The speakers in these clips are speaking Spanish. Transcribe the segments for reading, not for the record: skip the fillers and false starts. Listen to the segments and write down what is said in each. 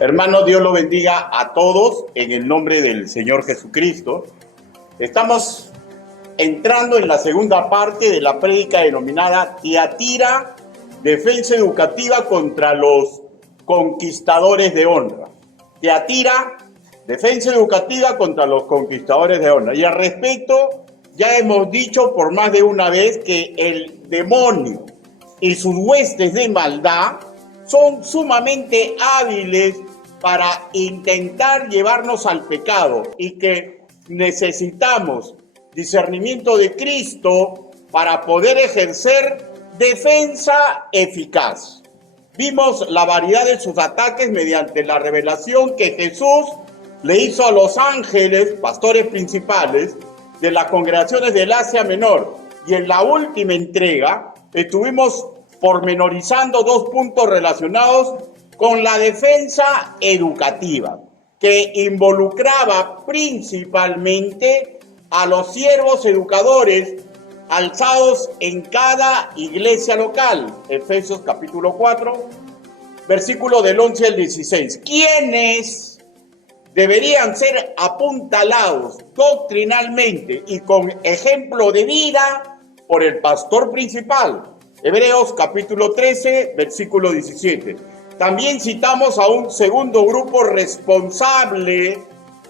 Hermanos, Dios lo bendiga a todos en el nombre del Señor Jesucristo. Estamos entrando en la segunda parte de la prédica denominada Tiatira, defensa educativa contra los conquistadores de honra. Tiatira, defensa educativa contra los conquistadores de honra. Y al respecto, ya hemos dicho por más de una vez que el demonio y sus huestes de maldad son sumamente hábiles para intentar llevarnos al pecado y que necesitamos discernimiento de Cristo para poder ejercer defensa eficaz. Vimos la variedad de sus ataques mediante la revelación que Jesús le hizo a los ángeles, pastores principales de las congregaciones del Asia Menor. Y en la última entrega estuvimos pormenorizando dos puntos relacionados con la defensa educativa, que involucraba principalmente a los siervos educadores alzados en cada iglesia local. Efesios capítulo 4, versículo del 11 al 16. ¿Quiénes deberían ser apuntalados doctrinalmente y con ejemplo de vida por el pastor principal? Hebreos capítulo 13, versículo 17. También citamos a un segundo grupo responsable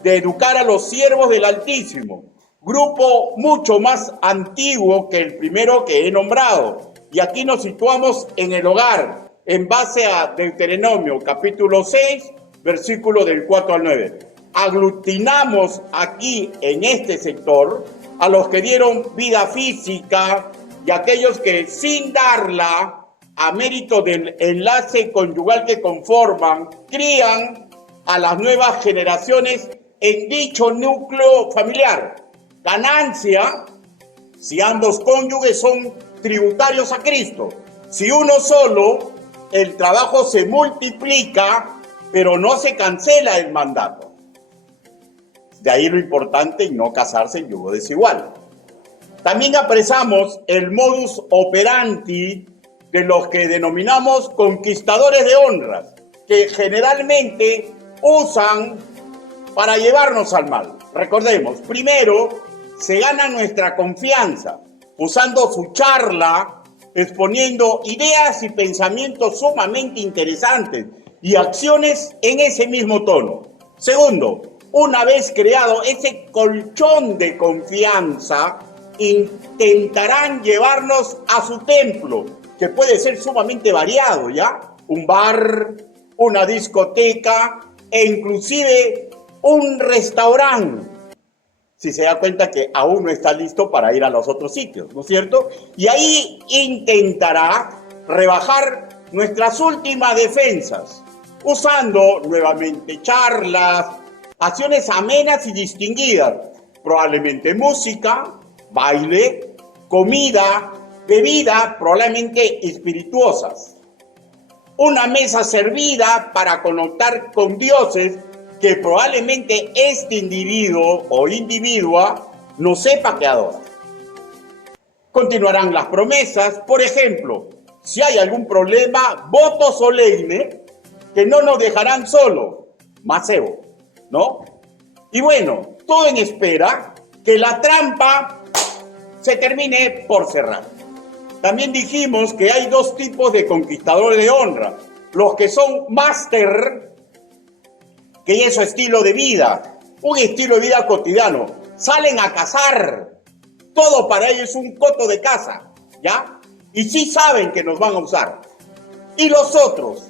de educar a los siervos del Altísimo, grupo mucho más antiguo que el primero que he nombrado. Y aquí nos situamos en el hogar, en base a Deuteronomio capítulo 6, versículo del 4 al 9. Aglutinamos aquí en este sector a los que dieron vida física y aquellos que sin darla, a mérito del enlace conyugal que conforman, crían a las nuevas generaciones en dicho núcleo familiar. Ganancia si ambos cónyuges son tributarios a Cristo. Si uno solo, el trabajo se multiplica, pero no se cancela el mandato. De ahí lo importante en no casarse en yugo desigual. También apresamos el modus operandi de los que denominamos conquistadores de honras, que generalmente usan para llevarnos al mal. Recordemos, primero, se gana nuestra confianza, usando su charla, exponiendo ideas y pensamientos sumamente interesantes y acciones en ese mismo tono. Segundo, una vez creado ese colchón de confianza, intentarán llevarnos a su templo, que puede ser sumamente variado, ¿ya? Un bar, una discoteca e inclusive un restaurante, si se da cuenta que aún no está listo para ir a los otros sitios, ¿no es cierto? Y ahí intentará rebajar nuestras últimas defensas, usando nuevamente charlas, acciones amenas y distinguidas, probablemente música, baile, comida, bebida, probablemente espirituosas. Una mesa servida para conectar con dioses que probablemente este individuo o individua no sepa que adora. Continuarán las promesas, por ejemplo, si hay algún problema, voto solemne que no nos dejarán solos, macebo, ¿no? Y bueno, todo en espera que la trampa se termine por cerrar. También dijimos que hay dos tipos de conquistadores de honra. Los que son máster, que es su estilo de vida, un estilo de vida cotidiano. Salen a cazar. Todo para ellos es un coto de caza, ¿ya? Y sí saben que nos van a usar. Y los otros,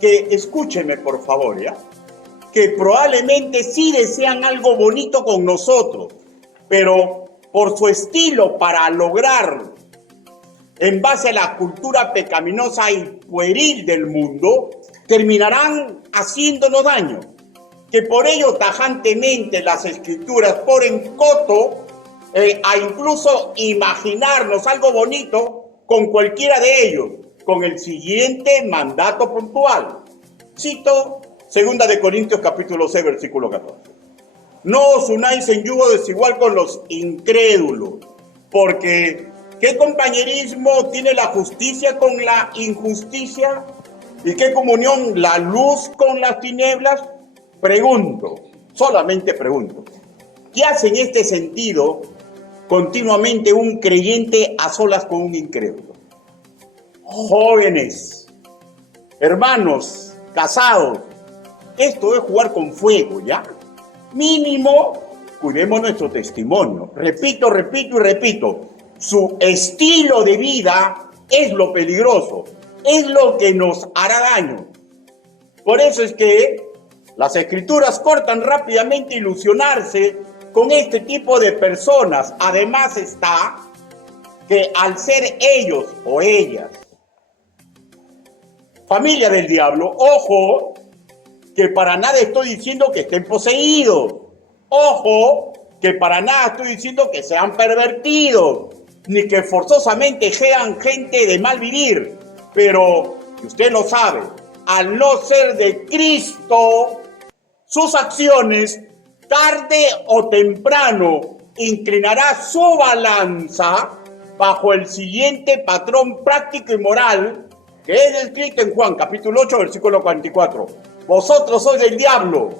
que escúchenme por favor, ¿ya? Que probablemente sí desean algo bonito con nosotros, pero por su estilo para lograr, en base a la cultura pecaminosa y pueril del mundo, terminarán haciéndonos daño. Que por ello tajantemente las escrituras ponen coto a incluso imaginarnos algo bonito con cualquiera de ellos, con el siguiente mandato puntual. Cito 2 de Corintios capítulo 6, versículo 14. No os unáis en yugo desigual con los incrédulos, porque ¿qué compañerismo tiene la justicia con la injusticia? ¿Y qué comunión la luz con las tinieblas? Pregunto, solamente pregunto. ¿Qué hace en este sentido continuamente un creyente a solas con un incrédulo? Jóvenes, hermanos, casados, esto es jugar con fuego, ¿ya? Mínimo, cuidemos nuestro testimonio. Repito, repito y repito. Su estilo de vida es lo peligroso, es lo que nos hará daño. Por eso es que las escrituras cortan rápidamente ilusionarse con este tipo de personas. Además está que al ser ellos o ellas familia del diablo, ojo, que para nada estoy diciendo que estén poseídos. Ojo, que para nada estoy diciendo que sean pervertidos, ni que forzosamente sean gente de mal vivir. Pero, usted lo sabe, al no ser de Cristo, sus acciones, tarde o temprano, inclinará su balanza bajo el siguiente patrón práctico y moral que es descrito en Juan, capítulo 8, versículo 44. Vosotros sois del diablo,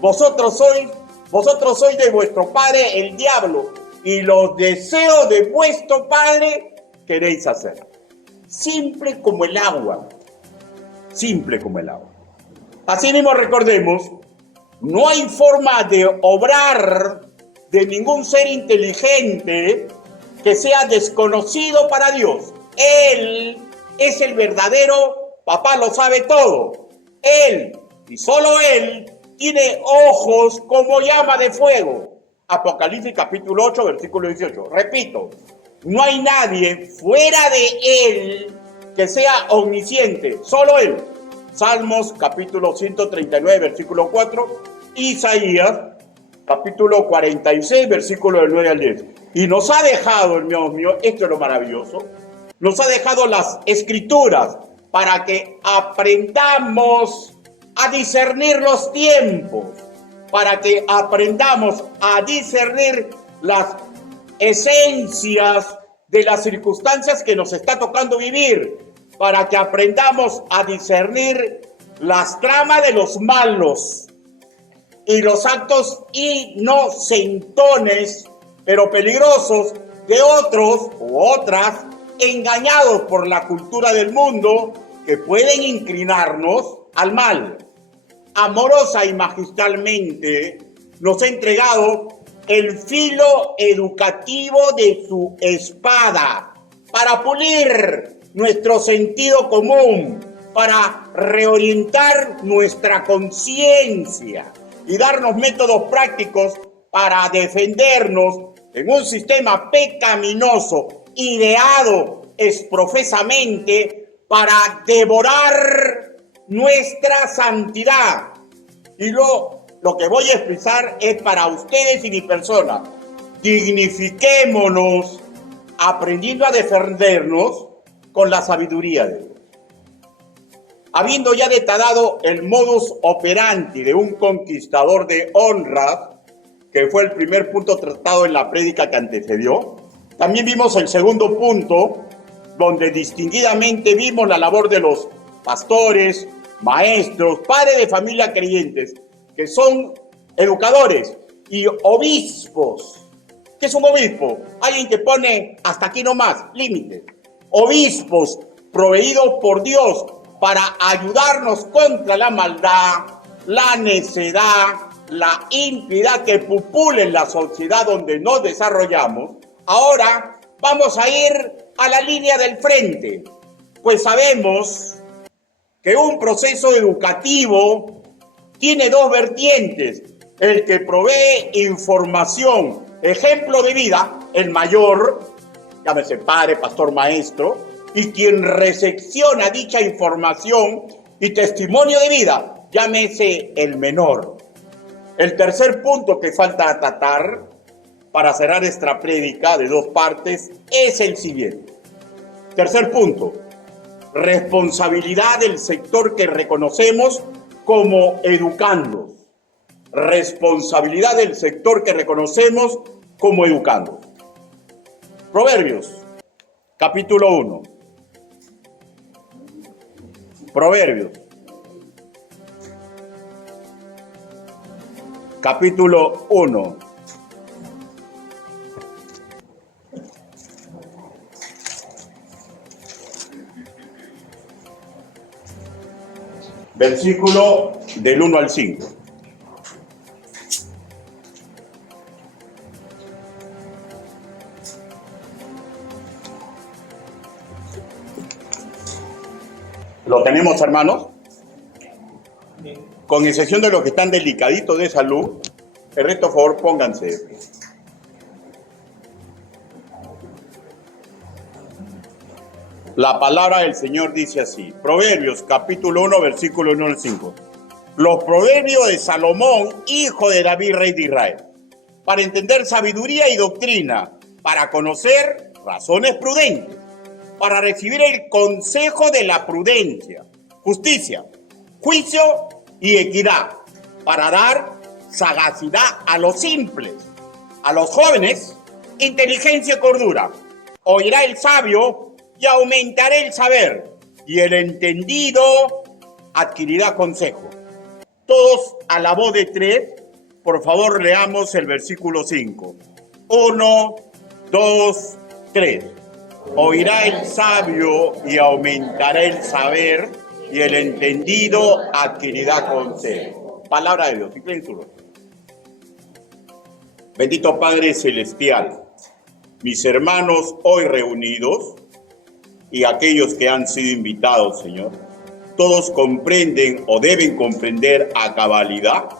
vosotros sois de vuestro padre el diablo, y los deseos de vuestro padre queréis hacer. Simple como el agua, simple como el agua. Así mismo recordemos, no hay forma de obrar de ningún ser inteligente que sea desconocido para Dios. Él es el verdadero papá, lo sabe todo. Él, y solo Él, tiene ojos como llama de fuego. Apocalipsis capítulo 8, versículo 18. Repito, no hay nadie fuera de Él que sea omnisciente, solo Él. Salmos capítulo 139, versículo 4. Isaías capítulo 46, versículo del 9 al 10. Y nos ha dejado, hermanos míos, esto es lo maravilloso, nos ha dejado las escrituras para que aprendamos a discernir los tiempos, para que aprendamos a discernir las esencias de las circunstancias que nos está tocando vivir, para que aprendamos a discernir las tramas de los malos y los actos inocentones, pero peligrosos, de otros u otras engañados por la cultura del mundo que pueden inclinarnos al mal. Amorosa y magistralmente nos ha entregado el filo educativo de su espada para pulir nuestro sentido común, para reorientar nuestra conciencia y darnos métodos prácticos para defendernos en un sistema pecaminoso ideado exprofesamente para devorar nuestra santidad. Y lo que voy a expresar es para ustedes y mi persona. Dignifiquémonos aprendiendo a defendernos con la sabiduría de Dios. Habiendo ya detallado el modus operandi de un conquistador de honra, que fue el primer punto tratado en la prédica que antecedió, también vimos el segundo punto, donde distinguidamente vimos la labor de los pastores, maestros, padres de familia creyentes, que son educadores, y obispos. ¿Qué es un obispo? Alguien que pone hasta aquí nomás, límites. Obispos proveídos por Dios para ayudarnos contra la maldad, la necedad, la impiedad que pupula en la sociedad donde nos desarrollamos. Ahora vamos a ir a la línea del frente, pues sabemos que un proceso educativo tiene dos vertientes: el que provee información, ejemplo de vida, el mayor, llámese padre, pastor, maestro, y quien recepciona dicha información y testimonio de vida, llámese el menor. El tercer punto que falta tratar para cerrar esta prédica de dos partes es el siguiente. Tercer punto: responsabilidad del sector que reconocemos como educandos. Responsabilidad del sector que reconocemos como educandos. Proverbios, capítulo 1. Proverbios, capítulo 1. Versículo del 1 al 5. ¿Lo tenemos, hermanos? Con excepción de los que están delicaditos de salud, el resto, por favor, pónganse. La palabra del Señor dice así, Proverbios, capítulo 1, versículo 1 al 5. Los proverbios de Salomón, hijo de David, rey de Israel, para entender sabiduría y doctrina, para conocer razones prudentes, para recibir el consejo de la prudencia, justicia, juicio y equidad, para dar sagacidad a los simples, a los jóvenes, inteligencia y cordura. Oirá el sabio y aumentará el saber, y el entendido adquirirá consejo. Todos a la voz de tres, por favor leamos el versículo 5. 1, 2, 3. Oirá el sabio y aumentará el saber, y el entendido adquirirá consejo. Palabra de Dios. Bendito Padre Celestial, mis hermanos hoy reunidos y aquellos que han sido invitados, Señor, todos comprenden o deben comprender a cabalidad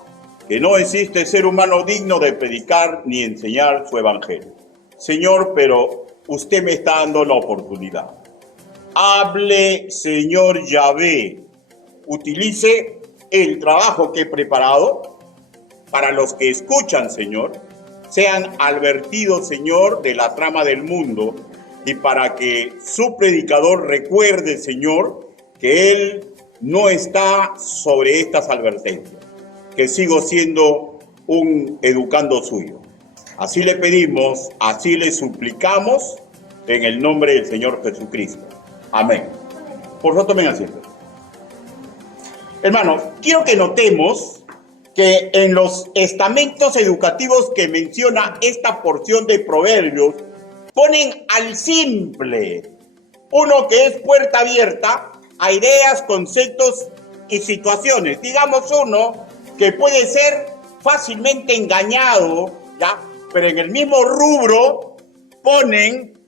que no existe ser humano digno de predicar ni enseñar su evangelio. Señor, pero usted me está dando la oportunidad. Hable, Señor Yahvé. Utilice el trabajo que he preparado para los que escuchan, Señor. Sean advertidos, Señor, de la trama del mundo y para que su predicador recuerde, Señor, que él no está sobre estas advertencias, que sigo siendo un educando suyo. Así le pedimos, así le suplicamos, en el nombre del Señor Jesucristo. Amén. Por favor, tomen asiento. Hermanos, quiero que notemos que en los estamentos educativos que menciona esta porción de Proverbios, ponen al simple, uno que es puerta abierta a ideas, conceptos y situaciones. Digamos uno que puede ser fácilmente engañado, ¿ya? Pero en el mismo rubro ponen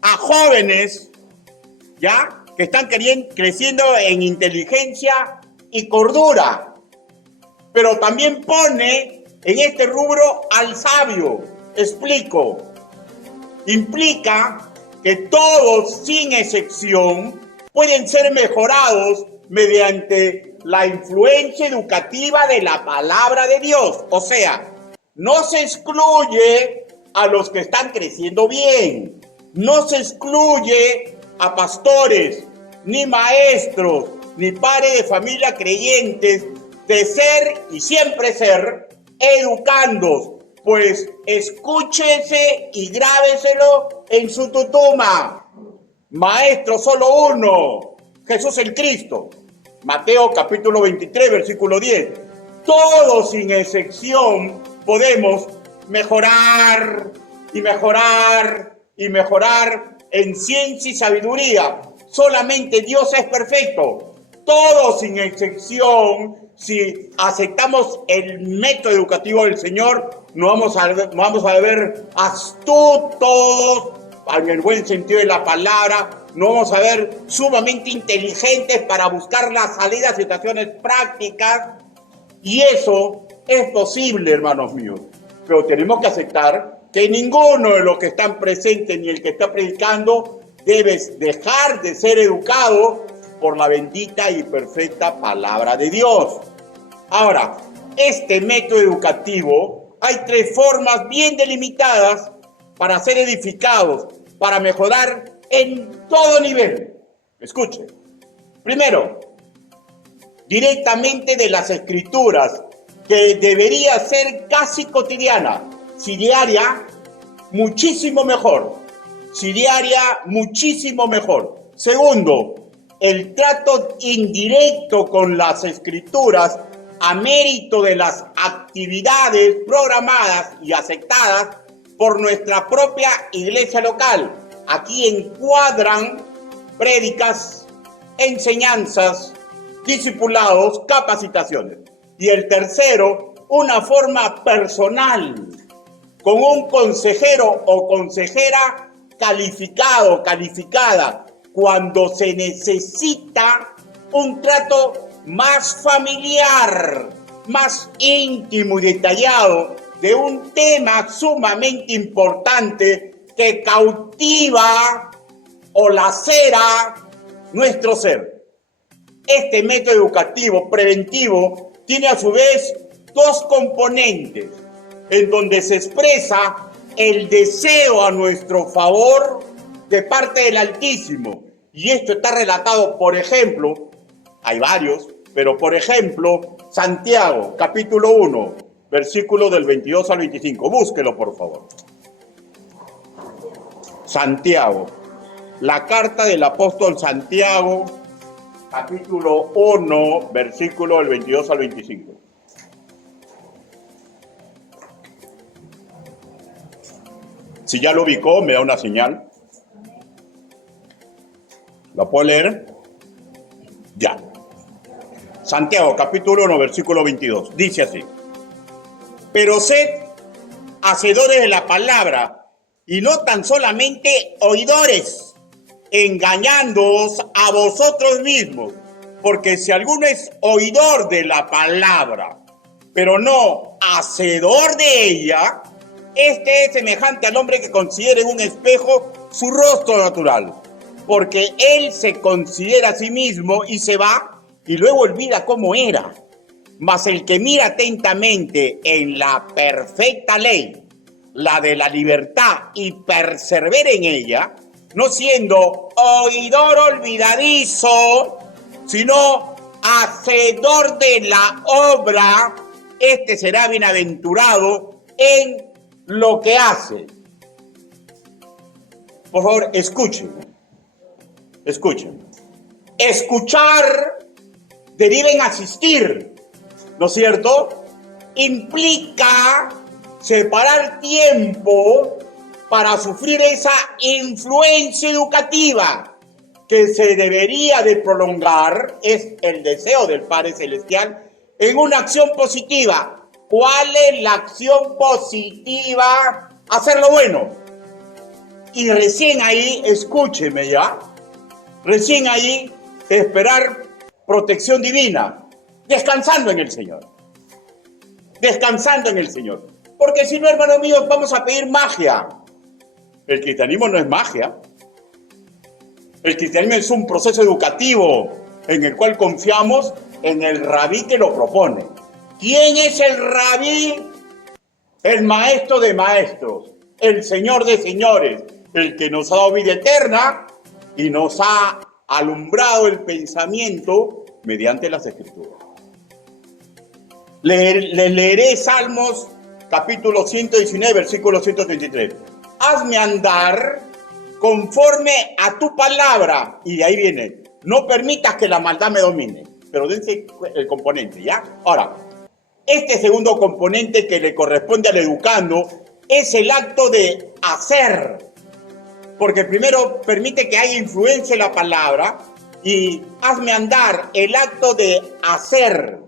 a jóvenes, ¿ya? Que están creciendo en inteligencia y cordura. Pero también pone en este rubro al sabio. Explico. Implica que todos, sin excepción, pueden ser mejorados mediante la influencia educativa de la palabra de Dios. O sea, no se excluye a los que están creciendo bien. No se excluye a pastores, ni maestros, ni padres de familia creyentes de ser y siempre ser educandos. Pues escúchese y grábeselo en su tutuma. Maestro solo uno, Jesús el Cristo. Mateo capítulo 23, versículo 10. Todos sin excepción podemos mejorar y mejorar y mejorar en ciencia y sabiduría. Solamente Dios es perfecto. Todos sin excepción, si aceptamos el método educativo del Señor, no vamos a ver astutos, en el buen sentido de la palabra, no vamos a ver sumamente inteligentes para buscar la salida a situaciones prácticas. Y eso es posible, hermanos míos. Pero tenemos que aceptar que ninguno de los que están presentes ni el que está predicando debe dejar de ser educado por la bendita y perfecta palabra de Dios. Ahora, este método educativo, hay tres formas bien delimitadas para ser edificados, para mejorar en todo nivel. Escuche. Primero, directamente de las Escrituras, que debería ser casi cotidiana. Si diaria, muchísimo mejor. Si diaria, muchísimo mejor. Segundo, el trato indirecto con las escrituras a mérito de las actividades programadas y aceptadas por nuestra propia iglesia local. Aquí encuadran prédicas, enseñanzas, discipulados, capacitaciones. Y el tercero, una forma personal, con un consejero o consejera calificado, calificada, cuando se necesita un trato más familiar, más íntimo y detallado de un tema sumamente importante que cautiva o lacera nuestro ser. Este método educativo preventivo tiene a su vez dos componentes en donde se expresa el deseo a nuestro favor de parte del Altísimo. Y esto está relatado, por ejemplo, hay varios, pero por ejemplo, Santiago, capítulo 1, versículo del 22 al 25. Búsquelo, por favor. Santiago, la carta del apóstol Santiago, capítulo 1, versículo del 22 al 25. Si ya lo ubicó, me da una señal. ¿La puedo leer? Ya. Santiago, capítulo 1, versículo 22. Dice así: pero sed hacedores de la palabra, y no tan solamente oidores, engañándoos a vosotros mismos. Porque si alguno es oidor de la palabra, pero no hacedor de ella, este es semejante al hombre que considera en un espejo su rostro natural, porque él se considera a sí mismo y se va y luego olvida cómo era. Mas el que mira atentamente en la perfecta ley, la de la libertad, y persevera en ella, no siendo oidor olvidadizo, sino hacedor de la obra, este será bienaventurado en lo que hace. Por favor, escuchen. Escuchar deriva en asistir, ¿no es cierto? Implica separar tiempo para sufrir esa influencia educativa que se debería de prolongar, es el deseo del Padre Celestial, en una acción positiva. ¿Cuál es la acción positiva? Hacer lo bueno. Y recién ahí, escúcheme ya, recién ahí esperar protección divina, descansando en el Señor. Descansando en el Señor. Porque si no, hermanos míos, vamos a pedir magia. El cristianismo no es magia. El cristianismo es un proceso educativo en el cual confiamos en el rabí que lo propone. ¿Quién es el rabí? El maestro de maestros, el señor de señores, el que nos ha dado vida eterna y nos ha alumbrado el pensamiento mediante las escrituras. Le leeré Salmos capítulo 119, versículo 133. Hazme andar conforme a tu palabra. Y de ahí viene, no permitas que la maldad me domine. Pero dense el componente, ¿ya? Ahora, este segundo componente que le corresponde al educando es el acto de hacer. Porque primero permite que haya influencia en la palabra y hazme andar, el acto de hacer.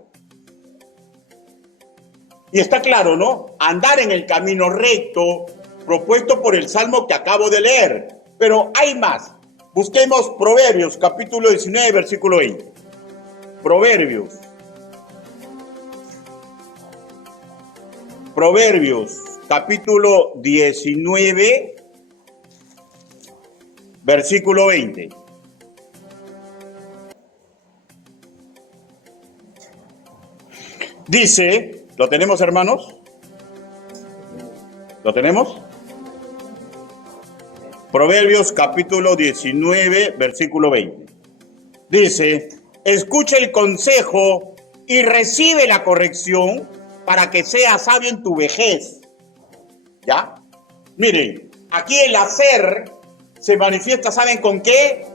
Y está claro, ¿no? Andar en el camino recto propuesto por el Salmo que acabo de leer. Pero hay más. Busquemos Proverbios, capítulo 19, versículo 20. Proverbios, capítulo 19, versículo 20. Dice, ¿lo tenemos, hermanos? ¿Lo tenemos? Proverbios capítulo 19, versículo 20. Dice, escucha el consejo y recibe la corrección para que seas sabio en tu vejez. ¿Ya? Miren, aquí el hacer se manifiesta, ¿saben con qué?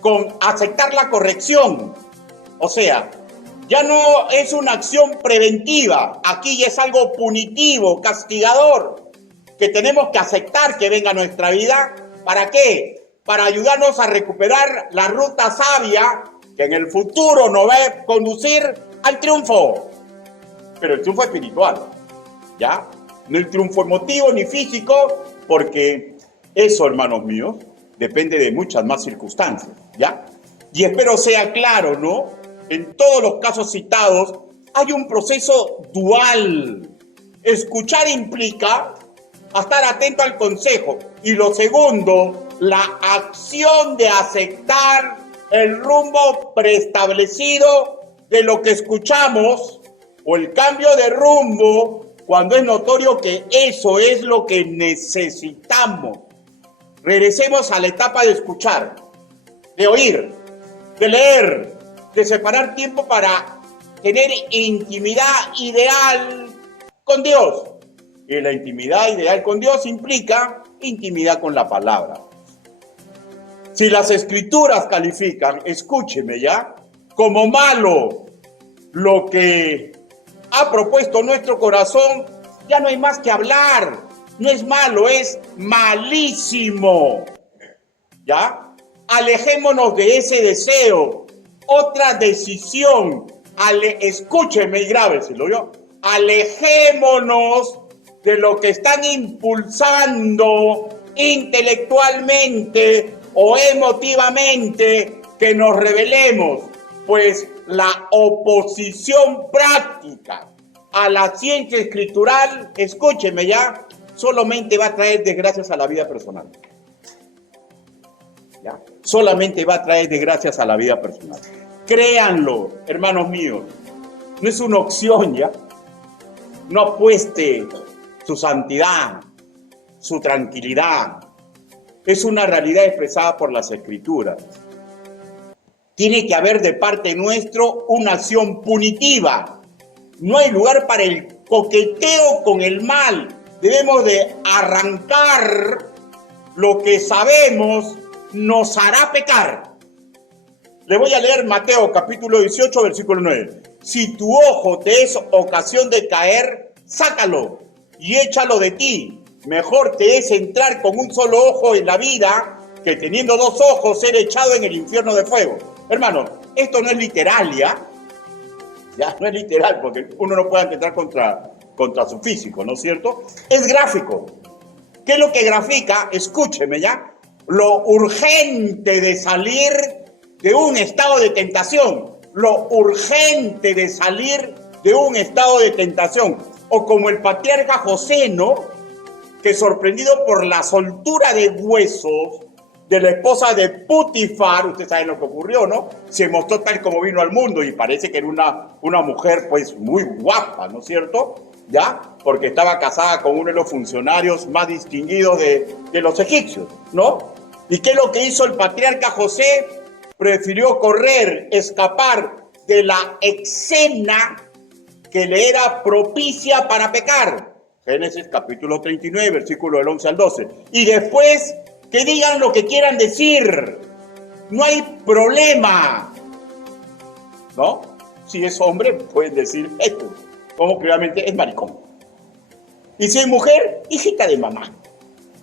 con aceptar la corrección. O sea, ya no es una acción preventiva, aquí ya es algo punitivo, castigador, que tenemos que aceptar que venga a nuestra vida. ¿Para qué? Para ayudarnos a recuperar la ruta sabia que en el futuro nos va a conducir al triunfo. Pero el triunfo espiritual, ¿ya? No el triunfo emotivo ni físico, porque eso, hermanos míos, depende de muchas más circunstancias, ¿ya? Y espero sea claro, ¿no? En todos los casos citados hay un proceso dual. Escuchar implica estar atento al consejo. Y lo segundo, la acción de aceptar el rumbo preestablecido de lo que escuchamos o el cambio de rumbo cuando es notorio que eso es lo que necesitamos. Regresemos a la etapa de escuchar, de oír, de leer, de separar tiempo para tener intimidad ideal con Dios. Y la intimidad ideal con Dios implica intimidad con la palabra. Si las escrituras califican, escúcheme ya, como malo lo que ha propuesto nuestro corazón, ya no hay más que hablar. No es malo, es malísimo. ¿Ya? Alejémonos de ese deseo. Otra decisión. Escúcheme y grábeselo yo. Alejémonos de lo que están impulsando intelectualmente o emotivamente que nos rebelemos, pues la oposición práctica a la ciencia escritural, escúcheme ya, solamente va a traer desgracias a la vida personal. ¿Ya? Solamente va a traer desgracias a la vida personal. Créanlo, hermanos míos, no es una opción, ¿ya? No apueste su santidad, su tranquilidad. Es una realidad expresada por las Escrituras. Tiene que haber de parte nuestro una acción punitiva. No hay lugar para el coqueteo con el mal. Debemos de arrancar lo que sabemos nos hará pecar. Le voy a leer Mateo capítulo 18, versículo 9. Si tu ojo te es ocasión de caer, sácalo y échalo de ti. Mejor te es entrar con un solo ojo en la vida que teniendo dos ojos ser echado en el infierno de fuego. Hermano, esto no es literal, ¿ya? Ya, no es literal, porque uno no puede atentar contra su físico, ¿no es cierto? Es gráfico. ¿Qué es lo que grafica? Escúcheme, ¿ya? Lo urgente de salir de un estado de tentación. Lo urgente de salir de un estado de tentación. O como el patriarca José, ¿no? Que sorprendido por la soltura de huesos de la esposa de Putifar, ustedes saben lo que ocurrió, ¿no? Se mostró tal como vino al mundo y parece que era una mujer pues muy guapa, ¿no es cierto? ¿Ya? Porque estaba casada con uno de los funcionarios más distinguidos de los egipcios, ¿no? ¿Y qué es lo que hizo el patriarca José? Prefirió correr, escapar de la escena que le era propicia para pecar. Génesis capítulo 39, versículo del 11 al 12. Y después, que digan lo que quieran decir. No hay problema. ¿No? Si es hombre, pueden decir esto. Como que realmente es maricón. Y si es mujer, hijita de mamá.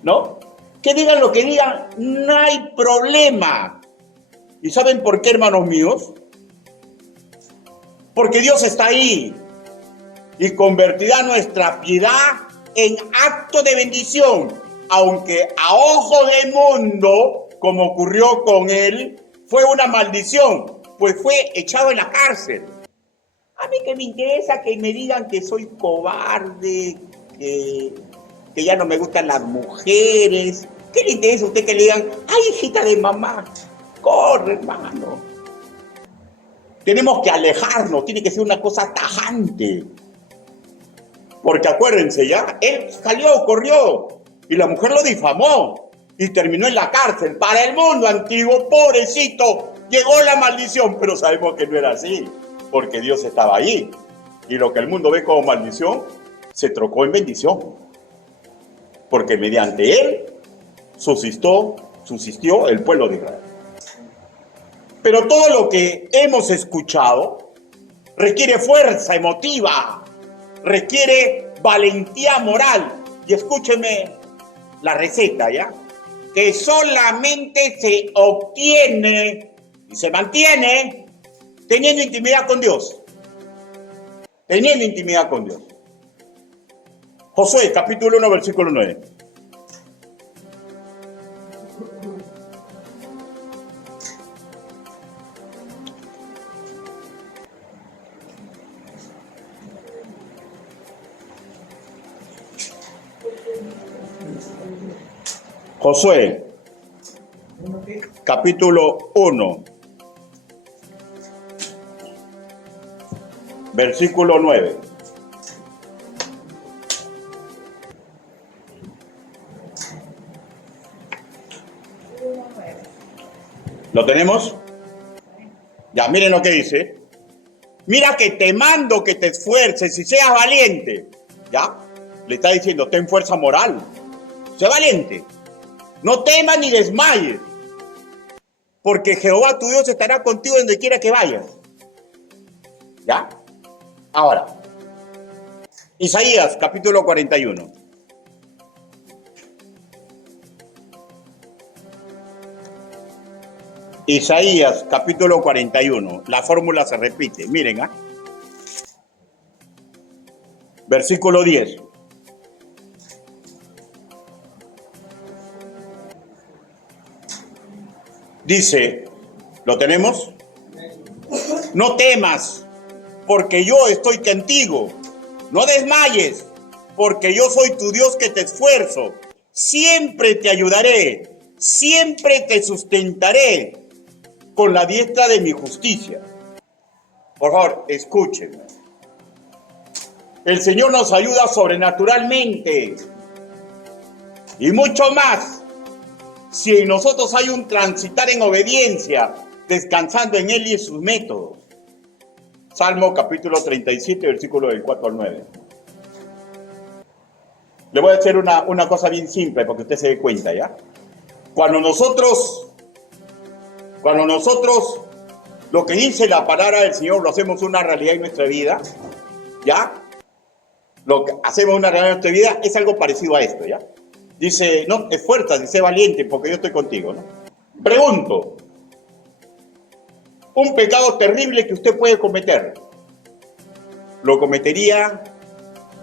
¿No? Que digan lo que digan, no hay problema. ¿Y saben por qué, hermanos míos? Porque Dios está ahí. Y convertirá nuestra piedad en acto de bendición, aunque a ojo de mundo, como ocurrió con él, fue una maldición, pues fue echado en la cárcel. A mí que me interesa que me digan que soy cobarde, que ya no me gustan las mujeres. ¿Qué le interesa a usted que le digan, ay, hijita de mamá? Corre, hermano. Tenemos que alejarnos, tiene que ser una cosa tajante. Porque acuérdense ya, él salió, corrió, y la mujer lo difamó, y terminó en la cárcel. Para el mundo antiguo, pobrecito, llegó la maldición, pero sabemos que no era así, porque Dios estaba ahí. Y lo que el mundo ve como maldición, se trocó en bendición. Porque mediante él subsistió el pueblo de Israel. Pero todo lo que hemos escuchado requiere fuerza emotiva, requiere valentía moral. Y escúcheme la receta, ¿ya? Que solamente se obtiene y se mantiene teniendo intimidad con Dios. Teniendo intimidad con Dios. Josué, capítulo 1, versículo 9. Josué, capítulo 1, versículo 9. ¿Lo tenemos? Ya, miren lo que dice. Mira que te mando que te esfuerces y seas valiente. ¿Ya? Le está diciendo, ten fuerza moral. Sé valiente. No temas ni desmayes. Porque Jehová tu Dios estará contigo donde quiera que vayas. ¿Ya? Ahora, Isaías, capítulo 41. Isaías, capítulo 41. La fórmula se repite. Miren, ¿ah? Versículo 10. Dice, ¿lo tenemos? No temas, porque yo estoy contigo. No desmayes, porque yo soy tu Dios que te esfuerzo. Siempre te ayudaré, siempre te sustentaré con la diestra de mi justicia. Por favor, escúchenme. El Señor nos ayuda sobrenaturalmente y mucho más si en nosotros hay un transitar en obediencia, descansando en Él y en sus métodos. Salmo capítulo 37, versículo del 4 al 9. Le voy a hacer una cosa bien simple para que usted se dé cuenta, ¿ya? Cuando nosotros lo que dice la palabra del Señor lo hacemos una realidad en nuestra vida, ¿ya? Lo que hacemos una realidad en nuestra vida es algo parecido a esto, ¿ya? Dice, no, esfuérzate, sé valiente porque yo estoy contigo, ¿no? Pregunto, un pecado terrible que usted puede cometer, ¿lo cometería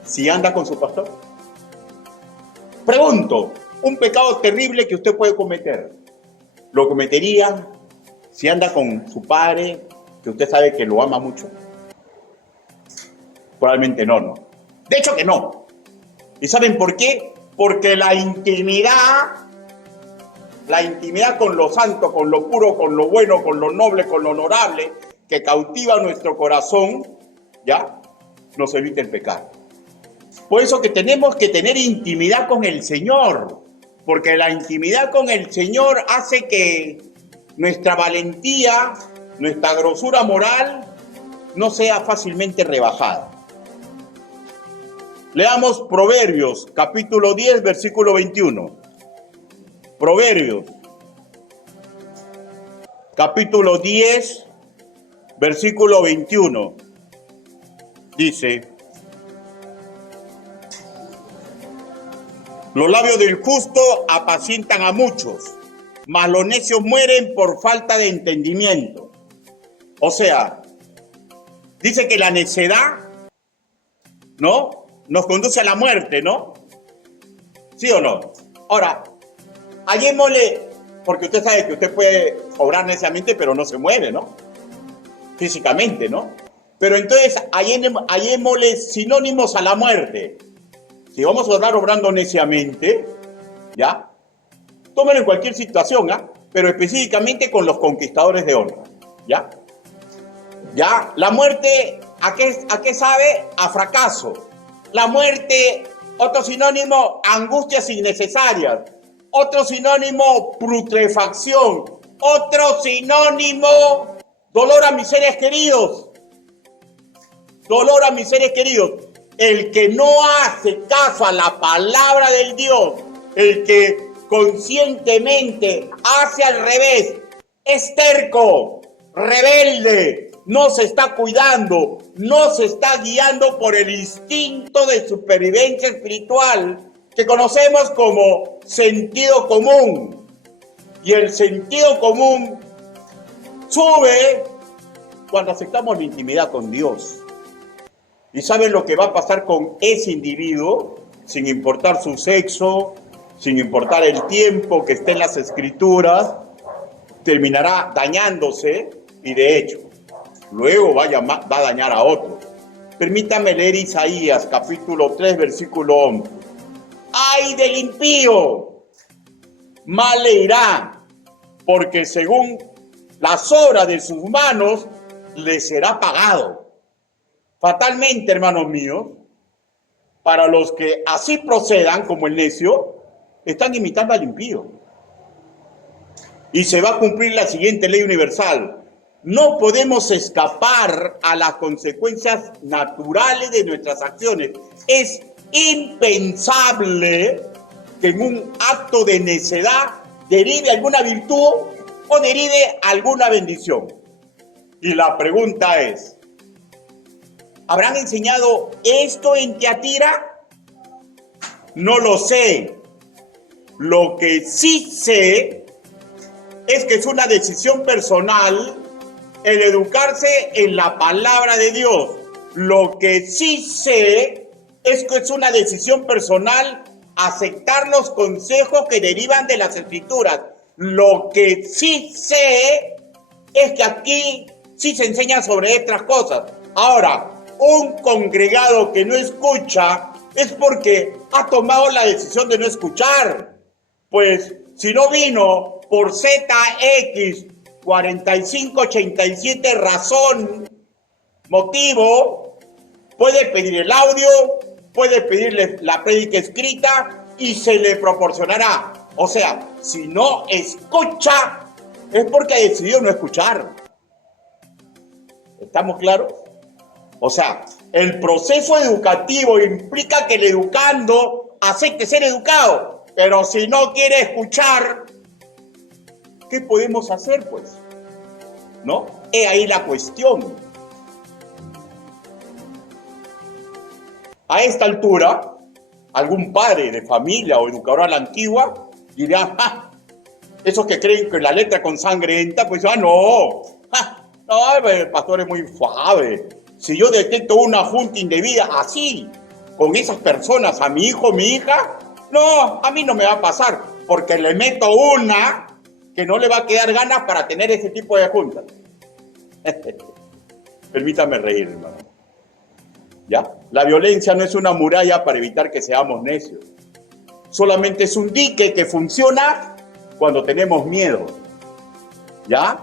si anda con su pastor? Pregunto, un pecado terrible que usted puede cometer, ¿lo cometería si anda con su padre, que usted sabe que lo ama mucho? Probablemente no, ¿no? De hecho que no. ¿Y saben por qué? Porque la intimidad con lo santo, con lo puro, con lo bueno, con lo noble, con lo honorable, que cautiva nuestro corazón, ¿ya? Nos evita el pecado. Por eso que tenemos que tener intimidad con el Señor, porque la intimidad con el Señor hace que nuestra valentía, nuestra grosura moral no sea fácilmente rebajada. Leamos Proverbios, capítulo 10, versículo 21. Proverbios, capítulo 10, versículo 21. Dice, los labios del justo apacientan a muchos, mas los necios mueren por falta de entendimiento. O sea, dice que la necedad, ¿no?, nos conduce a la muerte, ¿no? ¿Sí o no? Ahora, hallémosle, porque usted sabe que usted puede obrar neciamente, pero no se mueve, ¿no? Físicamente, ¿no? Pero entonces, hallémosle sinónimos a la muerte. Si vamos a obrar obrando neciamente, ¿ya? Tómelo en cualquier situación, ¿ah? Pero específicamente con los conquistadores de honra, ¿ya? ¿Ya? La muerte, ¿a qué sabe? A fracaso. La muerte, otro sinónimo, angustias innecesarias. Otro sinónimo, putrefacción. Otro sinónimo, dolor a mis seres queridos. Dolor a mis seres queridos. El que no hace caso a la palabra del Dios, el que conscientemente hace al revés, es terco, rebelde, no se está cuidando, no se está guiando por el instinto de supervivencia espiritual que conocemos como sentido común. Y el sentido común sube cuando aceptamos la intimidad con Dios. ¿Y saben lo que va a pasar con ese individuo? Sin importar su sexo, sin importar el tiempo que esté en las escrituras, terminará dañándose y de hecho, luego va a dañar a otro. Permítame leer Isaías capítulo 3, versículo 11. ¡Ay del impío! Mal le irá, porque según las obras de sus manos le será pagado. Fatalmente, hermanos míos, para los que así procedan como el necio, están imitando al impío. Y se va a cumplir la siguiente ley universal. No podemos escapar a las consecuencias naturales de nuestras acciones. Es impensable que en un acto de necedad derive alguna virtud o derive alguna bendición. Y la pregunta es, ¿habrán enseñado esto en Tiatira? No lo sé. Lo que sí sé es que es una decisión personal el educarse en la palabra de Dios. Lo que sí sé es que es una decisión personal aceptar los consejos que derivan de las escrituras. Lo que sí sé es que aquí sí se enseña sobre otras cosas. Ahora, un congregado que no escucha es porque ha tomado la decisión de no escuchar. Pues si no vino por ZX 4587 razón, motivo, puede pedir el audio, puede pedirle la prédica escrita y se le proporcionará. O sea, si no escucha, es porque ha decidido no escuchar. ¿Estamos claros? O sea, el proceso educativo implica que el educando acepte ser educado. Pero si no quiere escuchar, ¿qué podemos hacer, pues? ¿No? He ahí la cuestión. A esta altura, algún padre de familia o educador a la antigua dirá, esos que creen que la letra con sangre entra, pues, no, el pastor es muy suave. Si yo detecto una junta indebida así, con esas personas, a mi hijo, mi hija, no, a mí no me va a pasar, porque le meto una que no le va a quedar ganas para tener ese tipo de juntas. Permítame reír, hermano. ¿Ya? La violencia no es una muralla para evitar que seamos necios. Solamente es un dique que funciona cuando tenemos miedo. ¿Ya?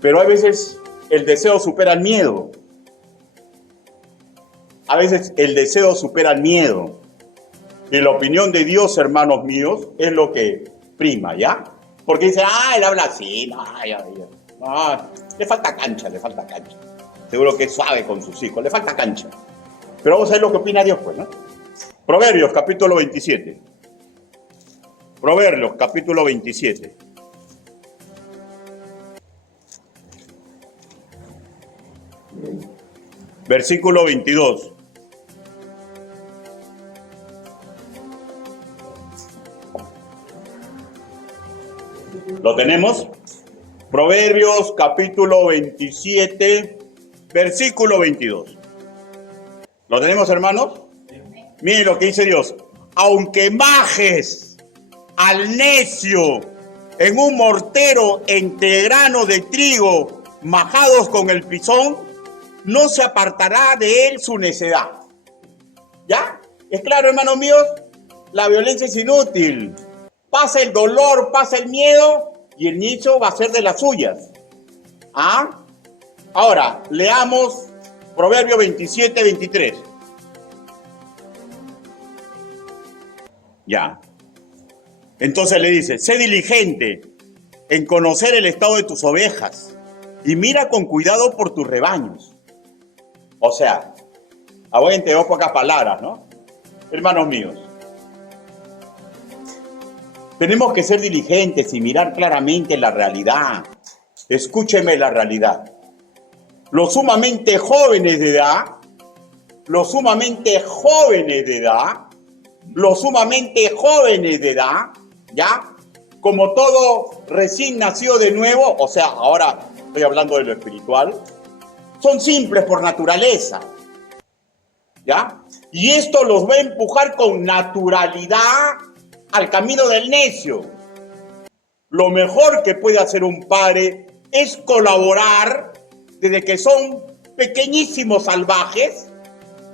Pero a veces el deseo supera el miedo. A veces el deseo supera el miedo. Y la opinión de Dios, hermanos míos, es lo que prima, ¿ya? Porque dice, él habla así, le falta cancha. Seguro que es suave con sus hijos, le falta cancha. Pero vamos a ver lo que opina Dios, pues, ¿no? Proverbios, capítulo 27. Proverbios, capítulo 27. Versículo 22. ¿Lo tenemos? Proverbios capítulo 27, versículo 22. ¿Lo tenemos, hermanos? Miren lo que dice Dios. Aunque majes al necio en un mortero entre granos de trigo majados con el pisón, no se apartará de él su necedad. ¿Ya? ¿Es claro, hermanos míos? La violencia es inútil. Pasa el dolor, pasa el miedo y el necio va a ser de las suyas. Ahora, leamos Proverbio 27, 23. Ya. Entonces le dice, sé diligente en conocer el estado de tus ovejas y mira con cuidado por tus rebaños. O sea, aguante pocas palabras, ¿no? Hermanos míos, tenemos que ser diligentes y mirar claramente la realidad. Escúcheme la realidad. Los sumamente jóvenes de edad, los sumamente jóvenes de edad, los sumamente jóvenes de edad, ¿ya? Como todo recién nacido de nuevo, o sea, ahora estoy hablando de lo espiritual, son simples por naturaleza, ¿ya? Y esto los va a empujar con naturalidad al camino del necio. Lo mejor que puede hacer un padre es colaborar desde que son pequeñísimos salvajes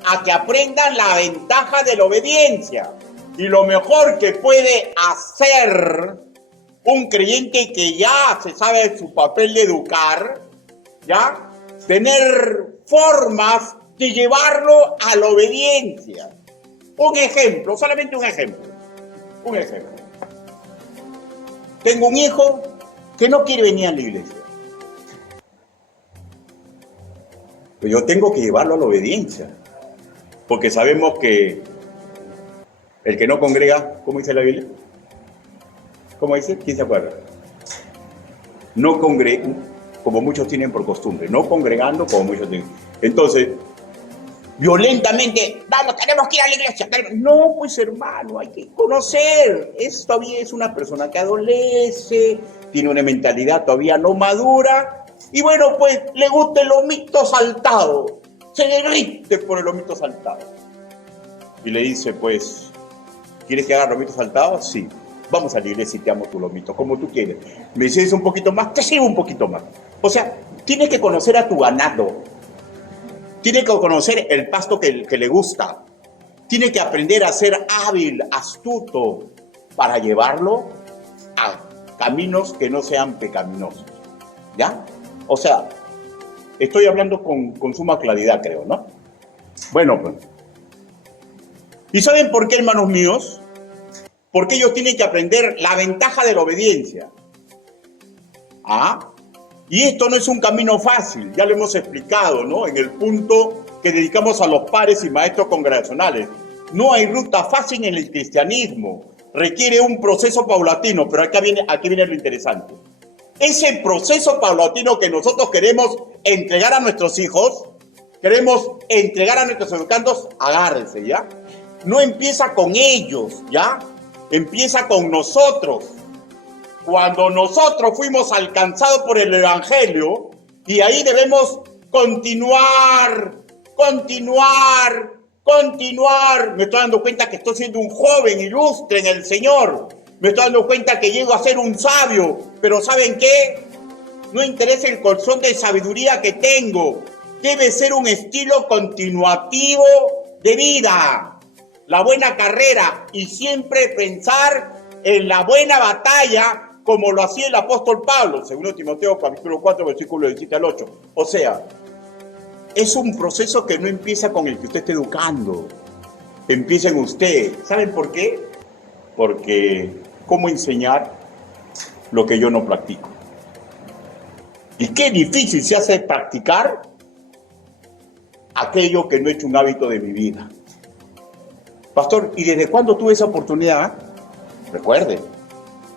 a que aprendan la ventaja de la obediencia. Y lo mejor que puede hacer un creyente que ya se sabe su papel de educar, ¿ya? Tener formas de llevarlo a la obediencia. Un ejemplo, solamente un ejemplo. Un ejemplo. Tengo un hijo que no quiere venir a la iglesia. Pero yo tengo que llevarlo a la obediencia. Porque sabemos que el que no congrega, ¿cómo dice la Biblia? ¿Cómo dice? ¿Quién se acuerda? No congrega, como muchos tienen por costumbre. No congregando, como muchos tienen. Entonces, violentamente, vamos, tenemos que ir a la iglesia. No, pues hermano, hay que conocer. Todavía es una persona que adolece, tiene una mentalidad todavía no madura. Y bueno, pues le gusta el lomito saltado. Se derrite por el lomito saltado. Y le dice, pues, ¿quieres que haga lomito saltado? Sí. Vamos a la iglesia y te amo tu lomito, como tú quieres. Me dices un poquito más, te sirvo un poquito más. O sea, tienes que conocer a tu ganado. Tiene que conocer el pasto que le gusta. Tiene que aprender a ser hábil, astuto, para llevarlo a caminos que no sean pecaminosos. ¿Ya? O sea, estoy hablando con suma claridad, creo, ¿no? Bueno, pues. ¿Y saben por qué, hermanos míos? Porque ellos tienen que aprender la ventaja de la obediencia. ¿Ah? Y esto no es un camino fácil, ya lo hemos explicado, ¿no? En el punto que dedicamos a los padres y maestros congregacionales. No hay ruta fácil en el cristianismo. Requiere un proceso paulatino, pero aquí viene lo interesante. Ese proceso paulatino que nosotros queremos entregar a nuestros hijos, queremos entregar a nuestros educandos, agárrense, ¿ya? No empieza con ellos, ¿ya? Empieza con nosotros. Cuando nosotros fuimos alcanzados por el Evangelio, y ahí debemos continuar. Me estoy dando cuenta que estoy siendo un joven ilustre en el Señor. Me estoy dando cuenta que llego a ser un sabio. Pero ¿saben qué? No interesa el colchón de sabiduría que tengo. Debe ser un estilo continuativo de vida. La buena carrera y siempre pensar en la buena batalla como lo hacía el apóstol Pablo, 2 Timoteo capítulo 4, versículo 17 al 8. O sea, es un proceso que no empieza con el que usted esté educando. Empieza en usted. ¿Saben por qué? Porque ¿cómo enseñar lo que yo no practico? Y qué difícil se hace practicar aquello que no he hecho un hábito de mi vida. Pastor, ¿y desde cuándo tuve esa oportunidad? Recuerde,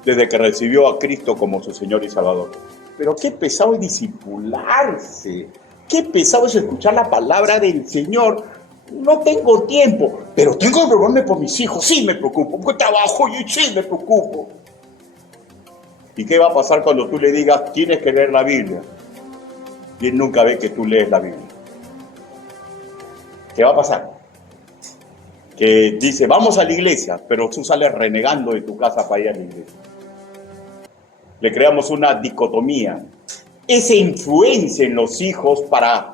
desde que recibió a Cristo como su Señor y Salvador. Pero qué pesado es discipularse, qué pesado es escuchar la palabra del Señor. No tengo tiempo, pero tengo que preocuparme por mis hijos. Sí me preocupo, porque trabajo y sí me preocupo. ¿Y qué va a pasar cuando tú le digas, tienes que leer la Biblia? Y él nunca ve que tú lees la Biblia. ¿Qué va a pasar? Que dice, vamos a la iglesia, pero tú sales renegando de tu casa para ir a la iglesia. Le creamos una dicotomía. Esa influencia en los hijos para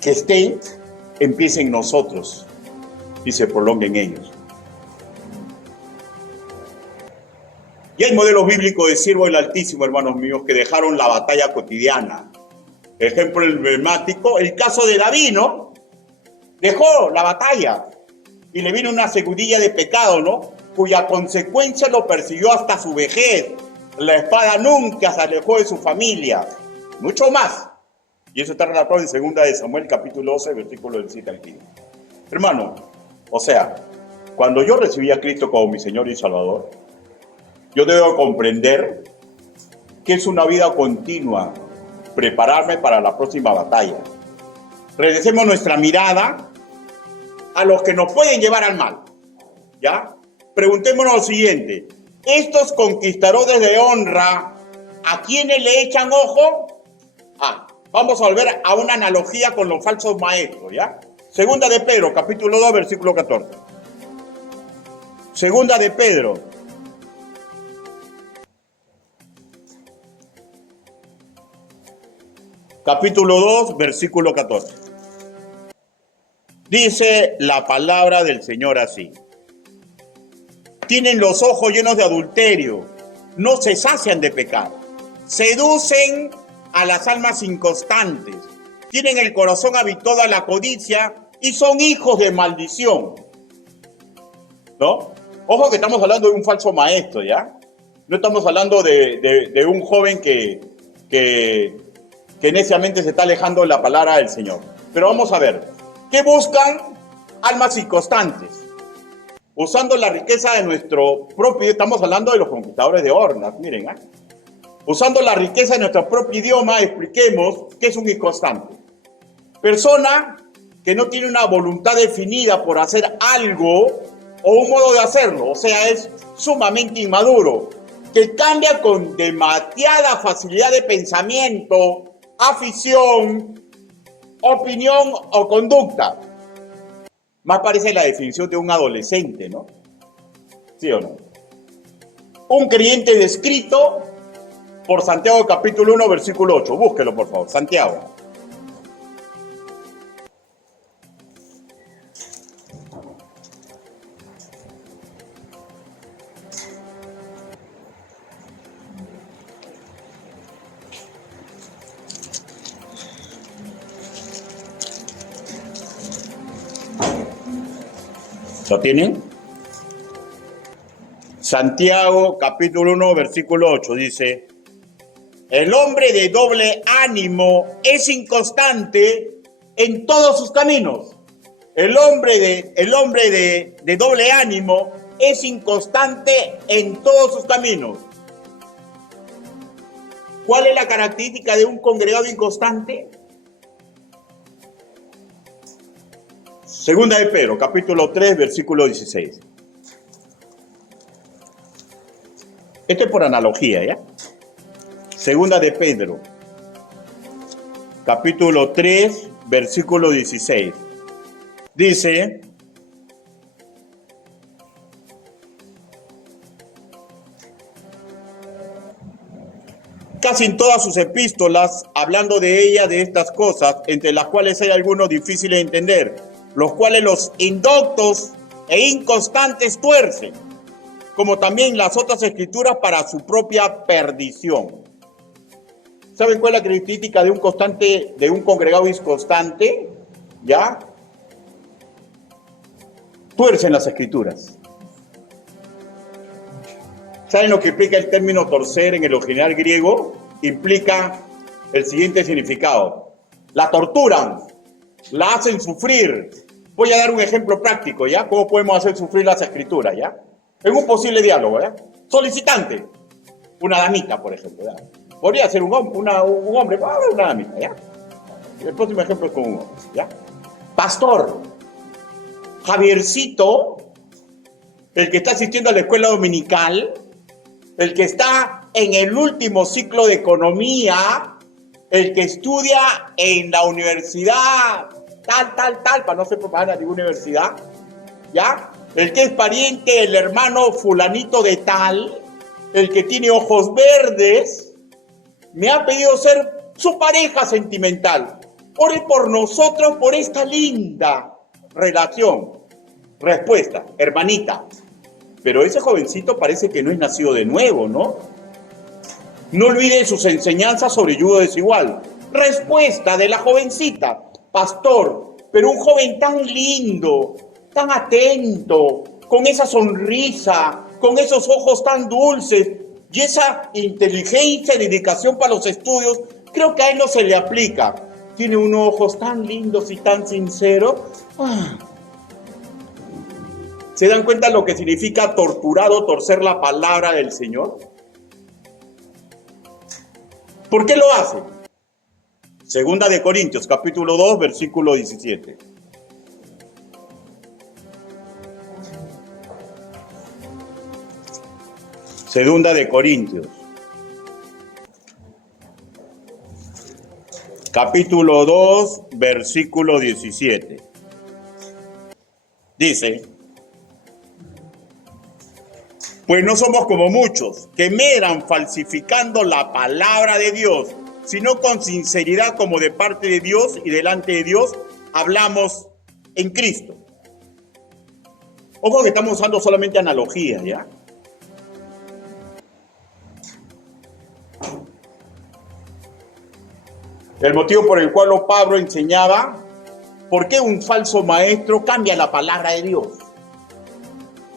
que estén, empiece en nosotros y se prolongue en ellos. Y hay modelos bíblicos de siervo del Altísimo, hermanos míos, que dejaron la batalla cotidiana. Ejemplo emblemático, el caso de David, ¿no? Dejó la batalla y le vino una segudilla de pecado, ¿no? Cuya consecuencia lo persiguió hasta su vejez. La espada nunca se alejó de su familia. Mucho más. Y eso está relatado en 2 de Samuel, capítulo 12, versículo del 7 al 15. Hermano, o sea, cuando yo recibí a Cristo como mi Señor y Salvador, yo debo comprender que es una vida continua, prepararme para la próxima batalla. Regresemos nuestra mirada a los que nos pueden llevar al mal, ¿ya? Preguntémonos lo siguiente: estos conquistadores de honra, ¿a quiénes le echan ojo? Vamos a volver a una analogía con los falsos maestros, ¿ya? Segunda de Pedro, capítulo 2, versículo 14. Segunda de Pedro. Capítulo 2, versículo 14. Dice la palabra del Señor así: tienen los ojos llenos de adulterio, no se sacian de pecado, seducen a las almas inconstantes, tienen el corazón habituado a la codicia y son hijos de maldición. ¿No? Ojo que estamos hablando de un falso maestro, ¿ya? No estamos hablando de un joven que neciamente se está alejando de la palabra del Señor. Pero vamos a ver, ¿qué buscan? Almas inconstantes, usando la riqueza de nuestro propio, estamos hablando de los conquistadores de hornas, miren, usando la riqueza de nuestro propio idioma, expliquemos qué es un inconstante. Persona que no tiene una voluntad definida por hacer algo o un modo de hacerlo, o sea, es sumamente inmaduro, que cambia con demasiada facilidad de pensamiento, afición, opinión o conducta. Más parece la definición de un adolescente, ¿no? ¿Sí o no? Un creyente descrito por Santiago capítulo 1, versículo 8. Búsquelo, por favor. Santiago. ¿Lo tienen? Santiago, capítulo 1, versículo 8, dice: el hombre de doble ánimo es inconstante en todos sus caminos. El hombre de doble ánimo es inconstante en todos sus caminos. ¿Cuál es la característica de un congregado inconstante? Segunda de Pedro, capítulo 3, versículo 16. Esto es por analogía, ¿ya? Segunda de Pedro, capítulo 3, versículo 16. Dice: casi en todas sus epístolas, hablando de ella, de estas cosas, entre las cuales hay algunos difíciles de entender, los cuales los indoctos e inconstantes tuercen, como también las otras escrituras para su propia perdición. ¿Saben cuál es la característica de un congregado inconstante? ¿Ya? Tuercen las escrituras. ¿Saben lo que implica el término torcer en el original griego? Implica el siguiente significado: la torturan, la hacen sufrir. Voy a dar un ejemplo práctico, ¿ya? ¿Cómo podemos hacer sufrir las escrituras, ya? En un posible diálogo, ¿ya? Solicitante, una damita, por ejemplo, ¿ya? Podría ser un hombre, una damita, ¿ya? El próximo ejemplo es con un hombre, ¿ya? Pastor, Javiercito, el que está asistiendo a la escuela dominical, el que está en el último ciclo de economía, el que estudia en la universidad tal, para no ser propaganda de ninguna universidad, ¿ya? El que es pariente del hermano fulanito de tal, el que tiene ojos verdes, me ha pedido ser su pareja sentimental. Ore por nosotros, por esta linda relación. Respuesta: hermanita, pero ese jovencito parece que no es nacido de nuevo, ¿no? No olvide sus enseñanzas sobre yugo desigual. Respuesta de la jovencita: pastor, pero un joven tan lindo, tan atento, con esa sonrisa, con esos ojos tan dulces y esa inteligencia y dedicación para los estudios, creo que a él no se le aplica. Tiene unos ojos tan lindos y tan sinceros. ¿Se dan cuenta lo que significa torturar o torcer la palabra del Señor? ¿Por qué lo hace? Segunda de Corintios, capítulo 2, versículo 17. Segunda de Corintios, capítulo 2, versículo 17. Dice: pues no somos como muchos que medran falsificando la palabra de Dios, sino con sinceridad como de parte de Dios y delante de Dios hablamos en Cristo. Ojo que estamos usando solamente analogías, ¿ya? El motivo por el cual Pablo enseñaba por qué un falso maestro cambia la palabra de Dios.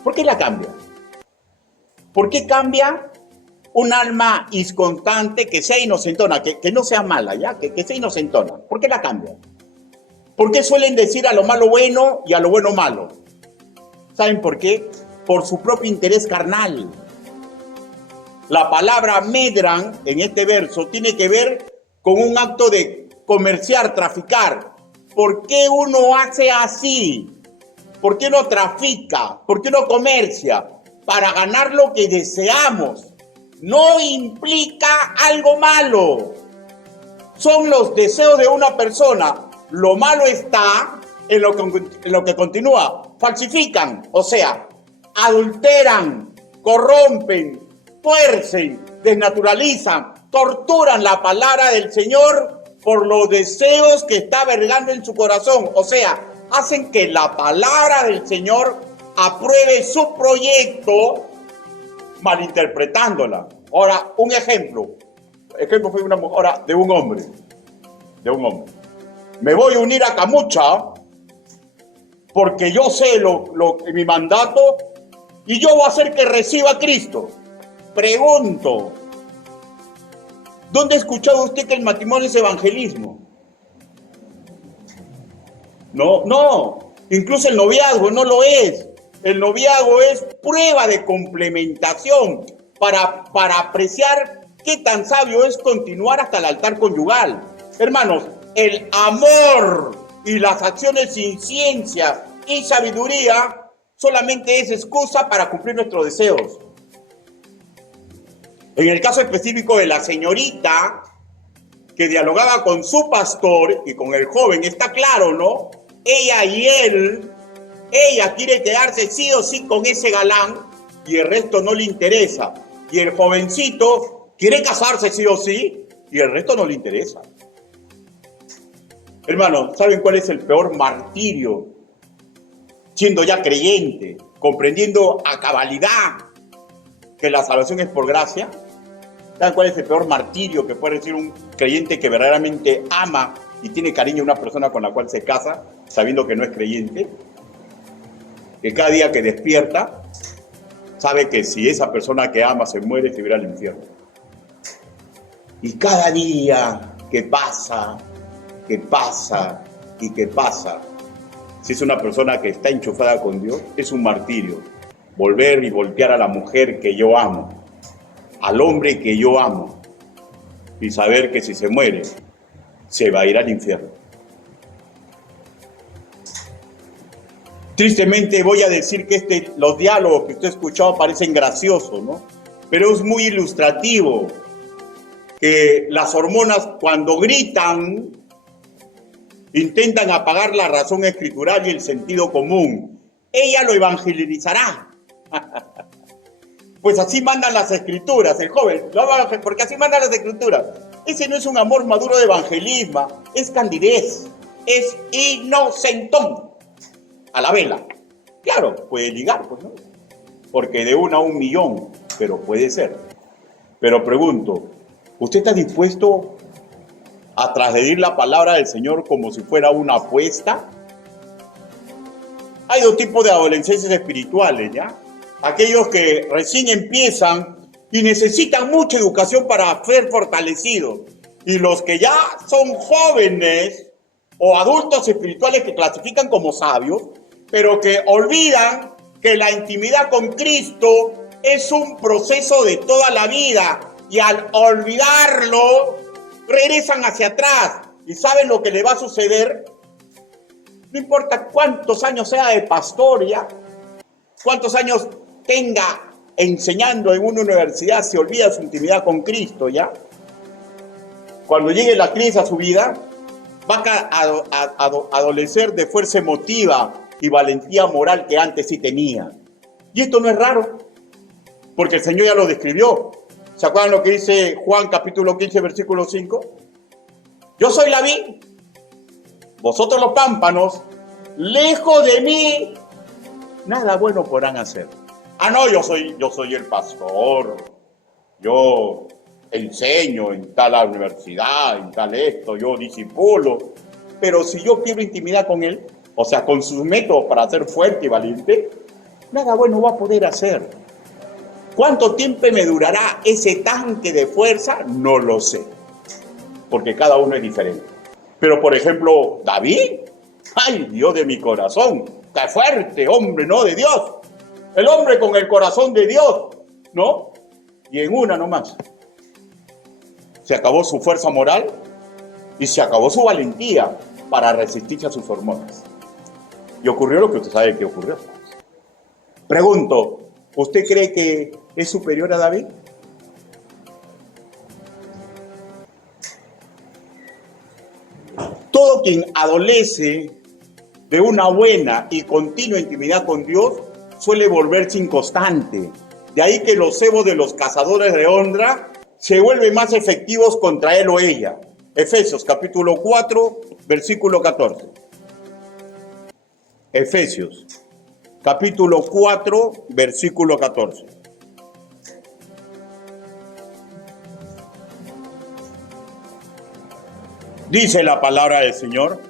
¿Por qué la cambia? ¿Por qué cambia un alma inconstante que sea inocentona, que no sea mala, ¿ya? Que sea inocentona? ¿Por qué la cambia? ¿Por qué suelen decir a lo malo bueno y a lo bueno malo? ¿Saben por qué? Por su propio interés carnal. La palabra medran en este verso tiene que ver con un acto de comerciar, traficar. ¿Por qué uno hace así? ¿Por qué uno trafica? ¿Por qué uno comercia? Para ganar lo que deseamos. No implica algo malo. Son los deseos de una persona. Lo malo está en lo que continúa. Falsifican, o sea, adulteran, corrompen, tuercen, desnaturalizan, torturan la palabra del Señor por los deseos que está vergando en su corazón. O sea, hacen que la palabra del Señor apruebe su proyecto malinterpretándola. Ahora, un ejemplo. Ejemplo fue ahora de un hombre. Me voy a unir a Camucha porque yo sé mi mandato y yo voy a hacer que reciba a Cristo. Pregunto, ¿dónde ha escuchado usted que el matrimonio es evangelismo? No. Incluso el noviazgo no lo es. El noviazgo es prueba de complementación para apreciar qué tan sabio es continuar hasta el altar conyugal. Hermanos, el amor y las acciones sin ciencia y sabiduría solamente es excusa para cumplir nuestros deseos. En el caso específico de la señorita que dialogaba con su pastor y con el joven, está claro, ¿no? Ella quiere quedarse sí o sí con ese galán y el resto no le interesa. Y el jovencito quiere casarse sí o sí y el resto no le interesa. Hermano, ¿saben cuál es el peor martirio? Siendo ya creyente, comprendiendo a cabalidad que la salvación es por gracia. ¿Saben cuál es el peor martirio que puede decir un creyente que verdaderamente ama y tiene cariño a una persona con la cual se casa, sabiendo que no es creyente? Que cada día que despierta, sabe que si esa persona que ama se muere, se irá al infierno. Y cada día que pasa, si es una persona que está enchufada con Dios, es un martirio. Volver y voltear a la mujer que yo amo, al hombre que yo amo, y saber que si se muere, se va a ir al infierno. Tristemente voy a decir que los diálogos que usted ha escuchado parecen graciosos, ¿no? Pero es muy ilustrativo que las hormonas cuando gritan intentan apagar la razón escritural y el sentido común. Ella lo evangelizará. Pues así mandan las escrituras, el joven, porque así mandan las escrituras. Ese no es un amor maduro de evangelismo, es candidez, es inocentón. A la vela. Claro, puede ligar, pues, ¿no? Porque de 1 a 1 millón, pero puede ser. Pero pregunto, ¿usted está dispuesto a transgredir la palabra del Señor como si fuera una apuesta? Hay dos tipos de adolescencias espirituales, ¿ya? Aquellos que recién empiezan y necesitan mucha educación para ser fortalecidos. Y los que ya son jóvenes o adultos espirituales que clasifican como sabios, pero que olvidan que la intimidad con Cristo es un proceso de toda la vida. Y al olvidarlo, regresan hacia atrás y saben lo que le va a suceder. No importa cuántos años sea de pastor ya, cuántos años tenga enseñando en una universidad, se olvida su intimidad con Cristo ya. Cuando llegue la crisis a su vida, va a adolecer de fuerza emotiva y valentía moral que antes sí tenía. Y esto no es raro, porque el Señor ya lo describió. ¿Se acuerdan lo que dice Juan capítulo 15, versículo 5? Yo soy la vid, vosotros los pámpanos, lejos de mí, nada bueno podrán hacer. Ah, no, yo soy el pastor, yo enseño en tal universidad, en tal esto, yo disipulo. Pero si yo pierdo intimidad con él, o sea, con sus métodos para ser fuerte y valiente, nada bueno va a poder hacer. ¿Cuánto tiempo me durará ese tanque de fuerza? No lo sé, porque cada uno es diferente. Pero, por ejemplo, David, ¡ay, Dios de mi corazón! ¡Qué fuerte, hombre, no de Dios! El hombre con el corazón de Dios, ¿no? Y en una nomás. Se acabó su fuerza moral y se acabó su valentía para resistirse a sus hormonas. Y ocurrió lo que usted sabe que ocurrió. Pregunto, ¿usted cree que es superior a David? Todo quien adolece de una buena y continua intimidad con Dios suele volverse inconstante. De ahí que los cebos de los cazadores de honra se vuelven más efectivos contra él o ella. Efesios capítulo 4, versículo 14. Efesios capítulo 4, versículo 14. Dice la palabra del Señor,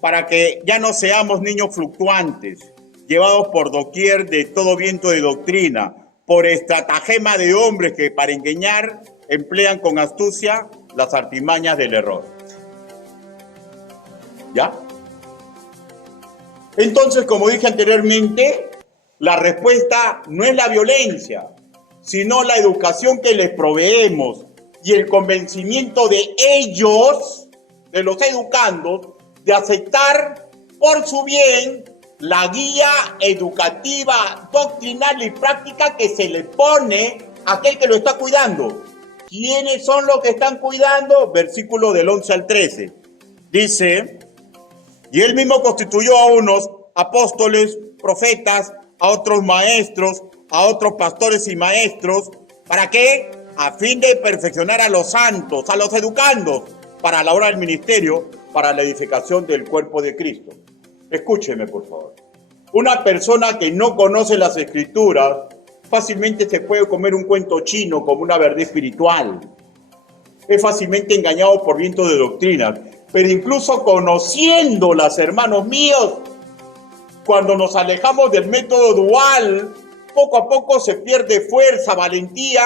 para que ya no seamos niños fluctuantes, llevados por doquier de todo viento de doctrina, por estratagema de hombres que para engañar emplean con astucia las artimañas del error. ¿Ya? Entonces, como dije anteriormente, la respuesta no es la violencia, sino la educación que les proveemos y el convencimiento de ellos, de los educandos, de aceptar por su bien la guía educativa, doctrinal y práctica que se le pone a aquel que lo está cuidando. ¿Quiénes son los que están cuidando? Versículo del 11 al 13. Dice, y él mismo constituyó a unos apóstoles, profetas, a otros maestros, a otros pastores y maestros. ¿Para qué? A fin de perfeccionar a los santos, a los educandos, para la obra del ministerio, para la edificación del cuerpo de Cristo. Escúcheme, por favor. Una persona que no conoce las Escrituras fácilmente se puede comer un cuento chino como una verdad espiritual. Es fácilmente engañado por viento de doctrinas. Pero incluso conociéndolas, hermanos míos, cuando nos alejamos del método dual, poco a poco se pierde fuerza, valentía,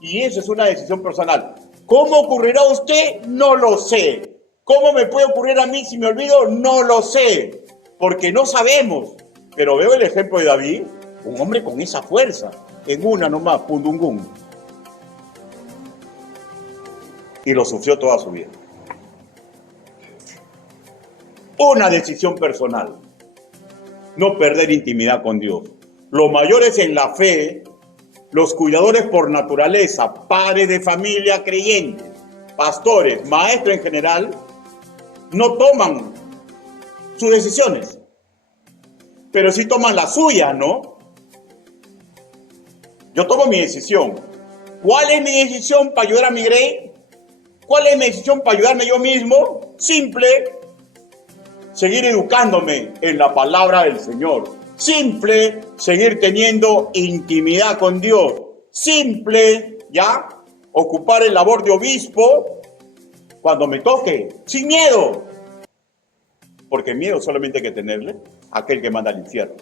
y eso es una decisión personal. ¿Cómo ocurrirá a usted? No lo sé. ¿Cómo me puede ocurrir a mí si me olvido? No lo sé, porque no sabemos. Pero veo el ejemplo de David, un hombre con esa fuerza, en una nomás, pundungún. Y lo sufrió toda su vida. Una decisión personal, no perder intimidad con Dios. Los mayores en la fe, los cuidadores por naturaleza, padres de familia creyentes, pastores, maestros en general, no toman sus decisiones, pero sí toman las suyas, ¿no? Yo tomo mi decisión. ¿Cuál es mi decisión para ayudar a mi Grey? ¿Cuál es mi decisión para ayudarme yo mismo? Simple. Seguir educándome en la palabra del Señor. Simple, seguir teniendo intimidad con Dios. Simple, ¿ya? Ocupar el labor de obispo cuando me toque, sin miedo. Porque miedo solamente hay que tenerle a aquel que manda al infierno.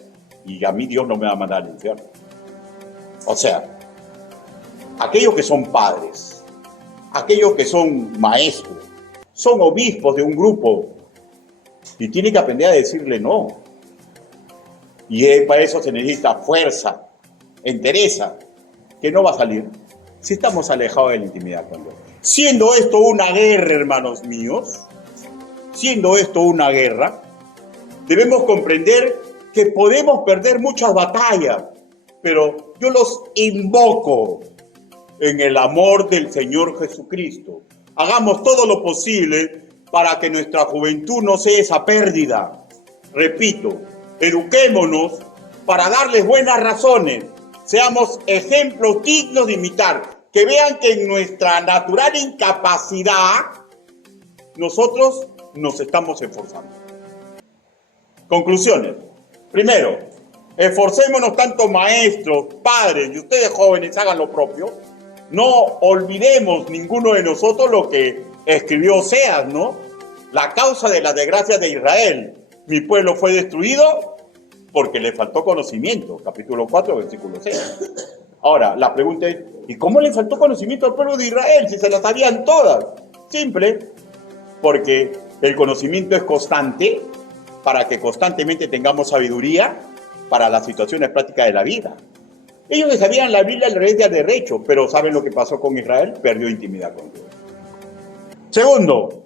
Y a mí Dios no me va a mandar al infierno. O sea, aquellos que son padres, aquellos que son maestros, son obispos de un grupo, y tiene que aprender a decirle no. Y para eso se necesita fuerza, entereza, que no va a salir si estamos alejados de la intimidad con Dios. Siendo esto una guerra, hermanos míos, siendo esto una guerra, debemos comprender que podemos perder muchas batallas, pero yo los invoco en el amor del Señor Jesucristo. Hagamos todo lo posible para que nuestra juventud no sea esa pérdida. Repito, eduquémonos para darles buenas razones. Seamos ejemplos dignos de imitar. Que vean que en nuestra natural incapacidad nosotros nos estamos esforzando. Conclusiones. Primero, esforcémonos tanto maestros, padres y ustedes jóvenes, hagan lo propio. No olvidemos ninguno de nosotros lo que escribió Oseas, ¿no? La causa de las desgracias de Israel. Mi pueblo fue destruido porque le faltó conocimiento. Capítulo 4, versículo 6. Ahora, la pregunta es, ¿y cómo le faltó conocimiento al pueblo de Israel si se las sabían todas? Simple, porque el conocimiento es constante para que constantemente tengamos sabiduría para las situaciones prácticas de la vida. Ellos que sabían la Biblia al revés y al derecho, pero ¿saben lo que pasó con Israel? Perdió intimidad con Dios. Segundo,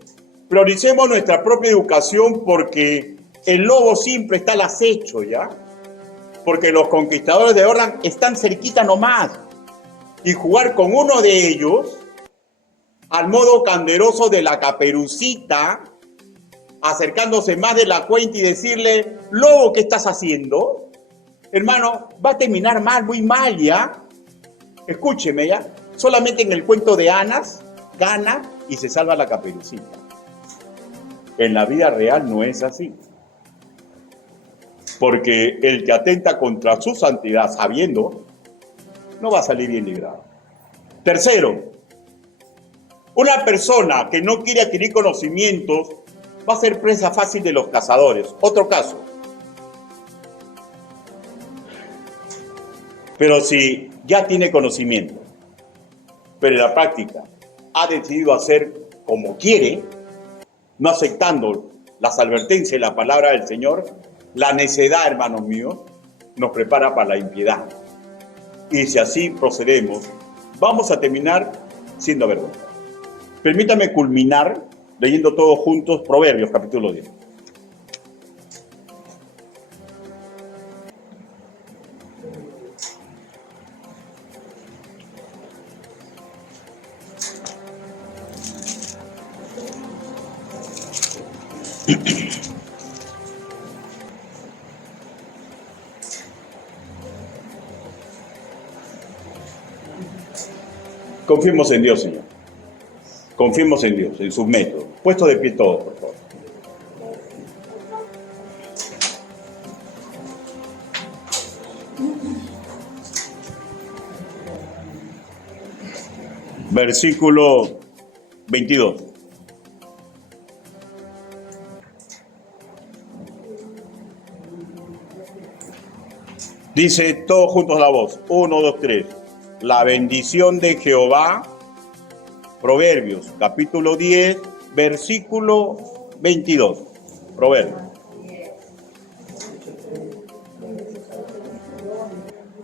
prioricemos nuestra propia educación porque el lobo siempre está al acecho, ¿ya? Porque los conquistadores de Orlan están cerquita nomás. Y jugar con uno de ellos, al modo canderoso de la Caperucita, acercándose más de la cuenta y decirle, lobo, ¿qué estás haciendo? Hermano, va a terminar mal, muy mal, ¿ya? Escúcheme, ¿ya? Solamente en el cuento de Anas, gana y se salva la Caperucita. En la vida real no es así. Porque el que atenta contra su santidad sabiendo, no va a salir bien librado. Tercero, una persona que no quiere adquirir conocimientos va a ser presa fácil de los cazadores. Otro caso. Pero si ya tiene conocimiento, pero en la práctica ha decidido hacer como quiere, no aceptando las advertencias y la palabra del Señor, la necedad, hermanos míos, nos prepara para la impiedad. Y si así procedemos, vamos a terminar siendo avergonzados. Permítame culminar leyendo todos juntos Proverbios, capítulo 10. Confiemos en Dios, Señor. Confiemos en Dios, en sus métodos. Puesto de pie todos, por favor. Versículo 22. Dice todos juntos la voz. 1, 2, 3. La bendición de Jehová. Proverbios, capítulo 10, versículo 22. Proverbios.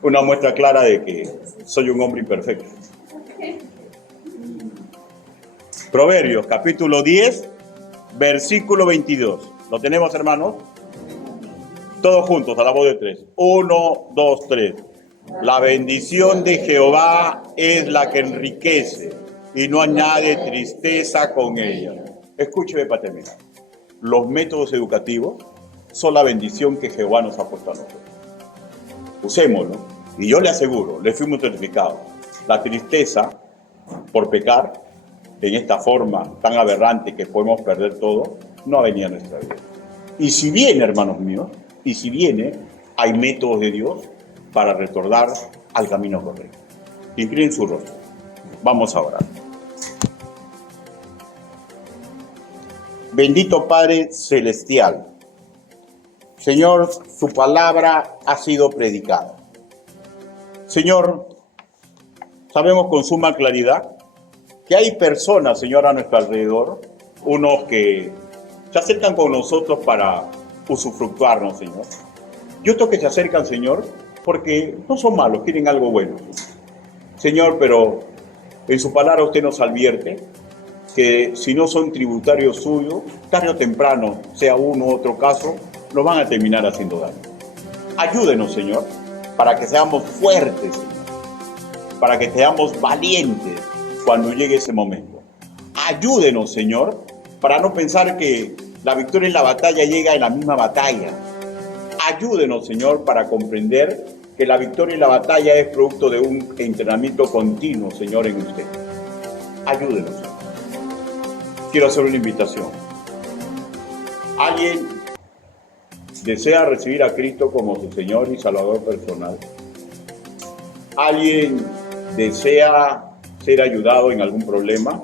Una muestra clara de que soy un hombre imperfecto. Proverbios, capítulo 10, versículo 22. ¿Lo tenemos, hermanos? Todos juntos, a la voz de 3. 1, 2, 3. La bendición de Jehová es la que enriquece y no añade tristeza con ella. Escúcheme para terminar. Los métodos educativos son la bendición que Jehová nos ha puesto a nosotros. Usémoslo. Y yo le aseguro, le fuimos certificados. La tristeza por pecar en esta forma tan aberrante que podemos perder todo, no ha venido a nuestra vida. Y si viene, hermanos míos, y si viene, hay métodos de Dios para retornar al camino correcto. Inclinen su rostro. Vamos a orar. Bendito Padre Celestial, Señor, su palabra ha sido predicada. Señor, sabemos con suma claridad que hay personas, Señor, a nuestro alrededor, unos que se acercan con nosotros para usufructuarnos, Señor. Y otros que se acercan, Señor, porque no son malos, quieren algo bueno. Señor, pero En su palabra usted nos advierte que si no son tributarios suyos, tarde o temprano, sea uno u otro caso, nos van a terminar haciendo daño. Ayúdenos, Señor, para que seamos fuertes, Señor, para que seamos valientes cuando llegue ese momento. Ayúdenos, Señor, para no pensar que la victoria en la batalla llega en la misma batalla. Ayúdenos, Señor, para comprender que la victoria en la batalla es producto de un entrenamiento continuo, Señor, en usted. Ayúdenos, Señor. Quiero hacer una invitación. ¿Alguien desea recibir a Cristo como su Señor y Salvador personal? ¿Alguien desea ser ayudado en algún problema?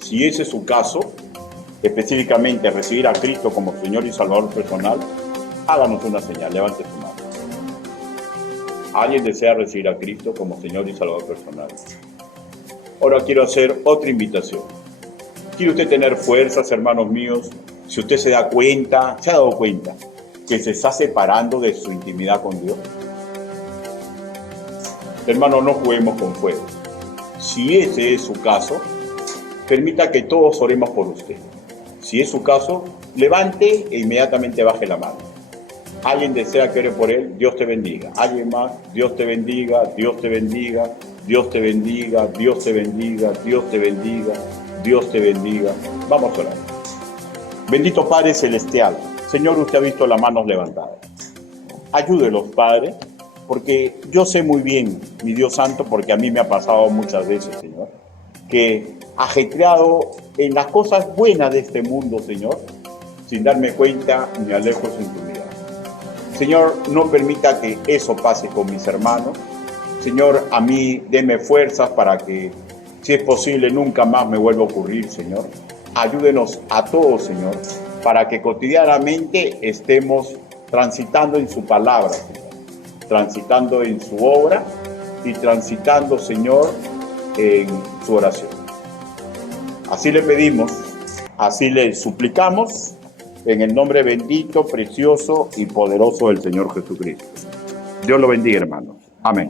Si ese es su caso, específicamente recibir a Cristo como Señor y Salvador personal, háganos una señal, levante su mano. ¿Alguien desea recibir a Cristo como Señor y Salvador personal? Ahora quiero hacer otra invitación. ¿Quiere usted tener fuerzas, hermanos míos? Si usted se ha dado cuenta que se está separando de su intimidad con Dios. Hermano, no juguemos con fuego. Si ese es su caso, permita que todos oremos por usted. Si es su caso, levante e inmediatamente baje la mano. ¿Alguien desea que ore por él? Dios te bendiga. ¿Alguien más? Dios te bendiga, Dios te bendiga, Dios te bendiga, Dios te bendiga, Dios te bendiga, Dios te bendiga. Vamos a orar. Bendito Padre Celestial, Señor, usted ha visto las manos levantadas. Ayúdelos, Padre, porque yo sé muy bien, mi Dios Santo, porque a mí me ha pasado muchas veces, Señor, que ajetreado en las cosas buenas de este mundo, Señor, sin darme cuenta, me alejo sin tu mirada. Señor, no permita que eso pase con mis hermanos. Señor, a mí deme fuerzas para que, si es posible, nunca más me vuelva a ocurrir, Señor. Ayúdenos a todos, Señor, para que cotidianamente estemos transitando en su palabra, Señor, transitando en su obra y transitando, Señor, en su oración. Así le pedimos, así le suplicamos, en el nombre bendito, precioso y poderoso del Señor Jesucristo. Dios lo bendiga, hermanos. Amén.